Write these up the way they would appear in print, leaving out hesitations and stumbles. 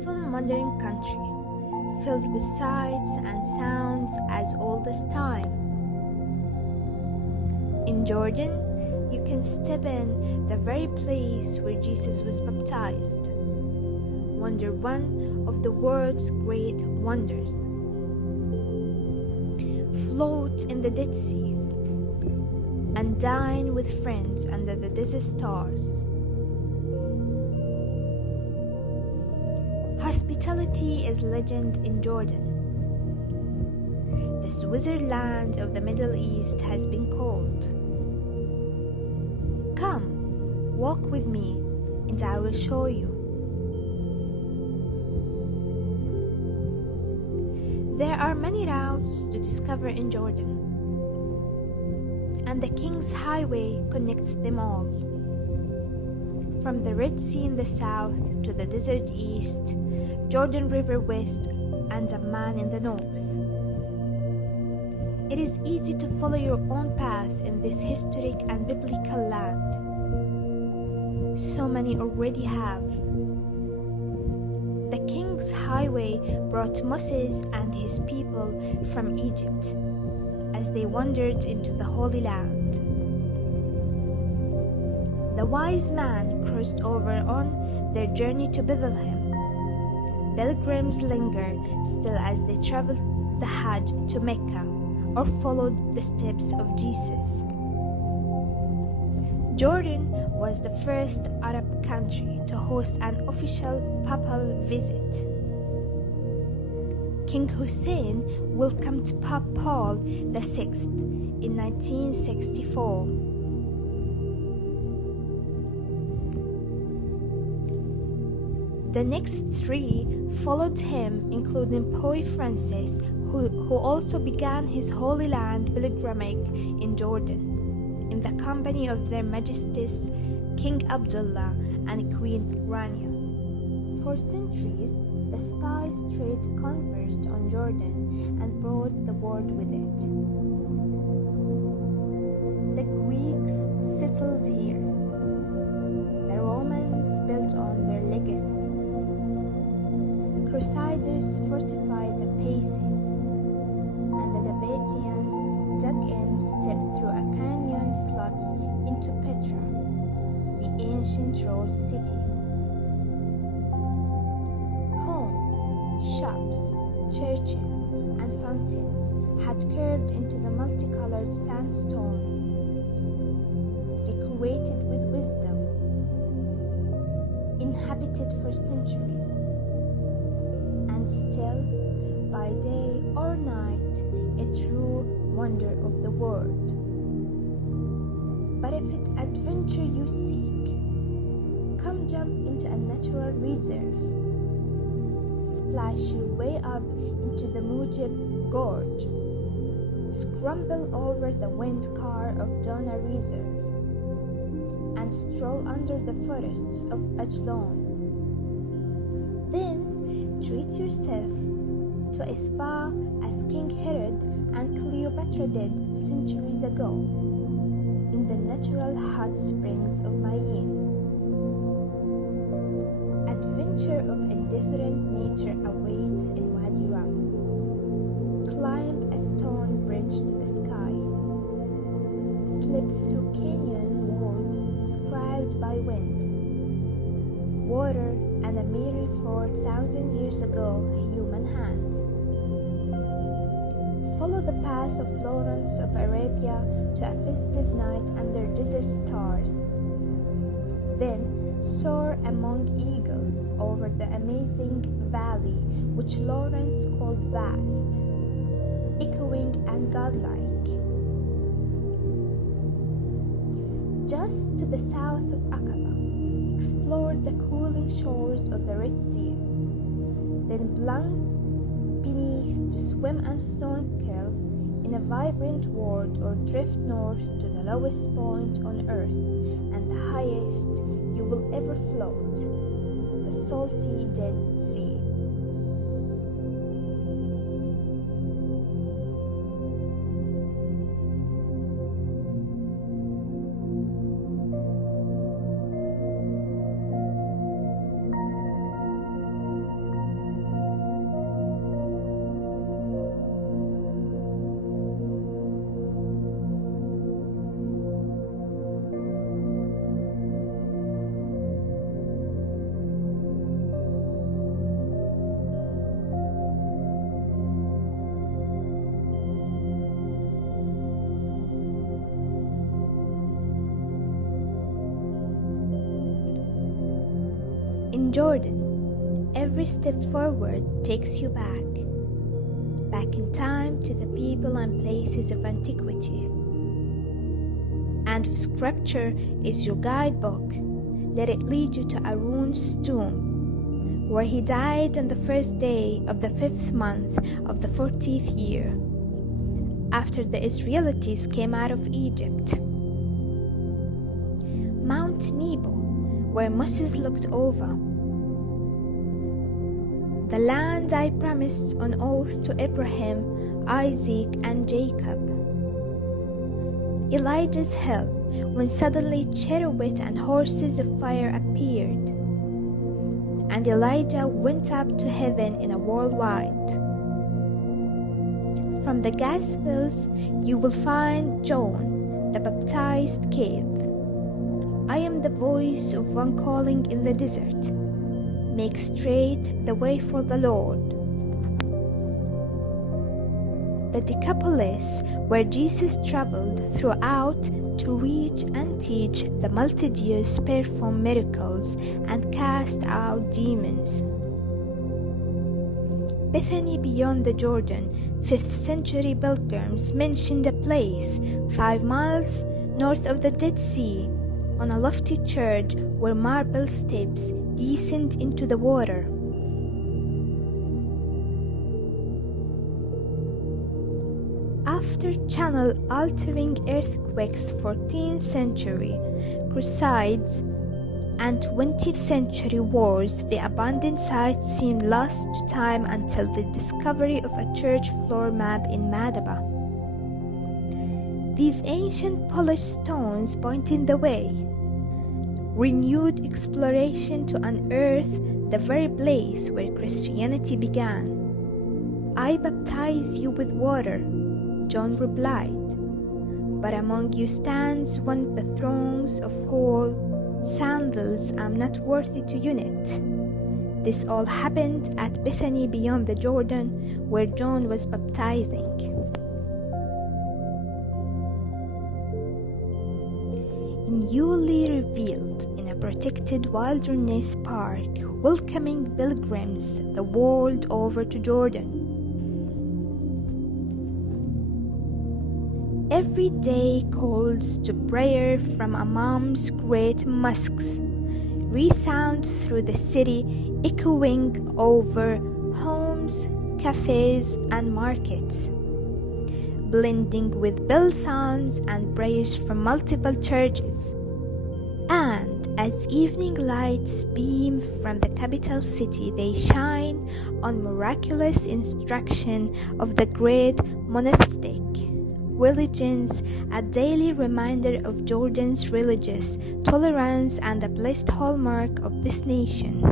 peaceful modern country, filled with sights and sounds as old as time. In Jordan, you can step in the very place where Jesus was baptized. Wonder one of the world's great wonders. Float in the Dead Sea and dine with friends under the desert stars. Hospitality is legend in Jordan. The Switzerland of the Middle East has been called. Come, walk with me, and I will show you. There are many routes to discover in Jordan, and the King's Highway connects them all. From the Red Sea in the south to the desert east, Jordan River west, and Amman in the north. It is easy to follow your own path in this historic and biblical land. So many already have. The King's Highway brought Moses and his people from Egypt as they wandered into the Holy Land. The wise man crossed over on their journey to Bethlehem. Pilgrims linger still as they traveled the Hajj to Mecca or followed the steps of Jesus. Jordan was the first Arab country to host an official papal visit. King Hussein welcomed Pope Paul VI in 1964. The next three followed him, including Pope Francis, who also began his Holy Land pilgrimage in Jordan, in the company of their Majesties King Abdullah and Queen Rania. For centuries, the spice trade converged on Jordan and brought the world with it. The Greeks settled here. The Romans built on their legacy. Crusaders fortified the Paces, and the Nabateans dug in step through a canyon slot into Petra, the ancient rose city. Homes, shops, churches, and fountains had curved into the multicolored sandstone, decorated with wisdom, inhabited for centuries. Still, by day or night, a true wonder of the world. But if it's adventure you seek, come jump into a natural reserve. Splash your way up into the Mujib Gorge. Scramble over the wind car of Dona Reserve and stroll under the forests of Ajlon. Then treat yourself to a spa as King Herod and Cleopatra did centuries ago in the natural hot springs of Mayin. Adventure of a different nature awaits in Wadi Rum. Climb a stone bridge to the sky. Slip through canyon walls inscribed by wind, water, and a mere 4,000 years ago human hands. Follow the path of Florence of Arabia to a festive night under desert stars. Then soar among eagles over the amazing valley which Lawrence called vast, echoing and godlike. Just to the south of Aqaba, explore the cooling shores of the Red Sea, then plunge beneath to swim and snorkel in a vibrant world or drift north to the lowest point on earth and the highest you will ever float, the salty Dead Sea. In Jordan, every step forward takes you back in time to the people and places of antiquity. And if scripture is your guidebook, let it lead you to Aaron's tomb, where he died on the first day of the 5th month of the 40th year, after the Israelites came out of Egypt. Mount Nebo, where Moses looked over. The land I promised on oath to Abraham, Isaac, and Jacob. Elijah's hill, when suddenly chariots and horses of fire appeared, and Elijah went up to heaven in a whirlwind. From the Gospels, you will find John the Baptist cave. I am the voice of one calling in the desert. Make straight the way for the Lord. The Decapolis, where Jesus traveled throughout to reach and teach the multitudes, perform miracles, and cast out demons. Bethany beyond the Jordan, 5th century pilgrims mentioned a place 5 miles north of the Dead Sea, on a lofty church where marble steps descend into the water. After channel-altering earthquakes, 14th century crusades, and 20th century wars, the abandoned site seemed lost to time until the discovery of a church floor map in Madaba. These ancient polished stones pointed the way. Renewed exploration to unearth the very place where Christianity began. I baptize you with water, John replied, but among you stands one of the throngs of whole sandals I'm not worthy to unite. This all happened at Bethany beyond the Jordan, where John was baptizing. Newly revealed in a protected wilderness park, welcoming pilgrims the world over to Jordan. Every day calls to prayer from Imam's great mosques resound through the city, echoing over homes, cafes, and markets, blending with bell sounds and prayers from multiple churches. And as evening lights beam from the capital city, they shine on miraculous instruction of the great monastic religions, a daily reminder of Jordan's religious tolerance and the blessed hallmark of this nation.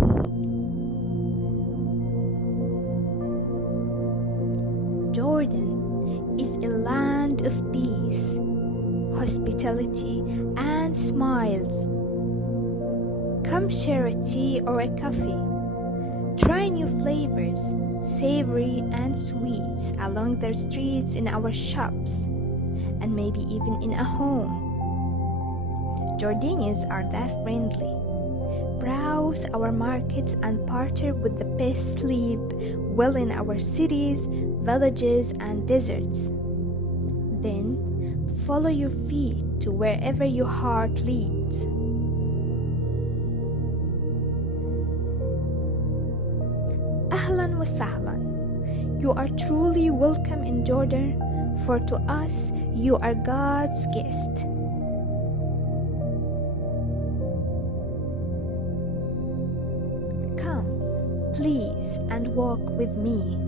Jordan is a land of peace, hospitality, and smiles. Come share a tea or a coffee. Try new flavors, savory and sweets, along the streets, in our shops, and maybe even in a home. Jordanians are that friendly. Browse our markets and partner with the best sleep well in our cities, villages, and deserts. Then follow your feet to wherever your heart leads. Ahlan wa sahlan. You are truly welcome in Jordan, for to us you are God's guest. Come, please, and walk with me.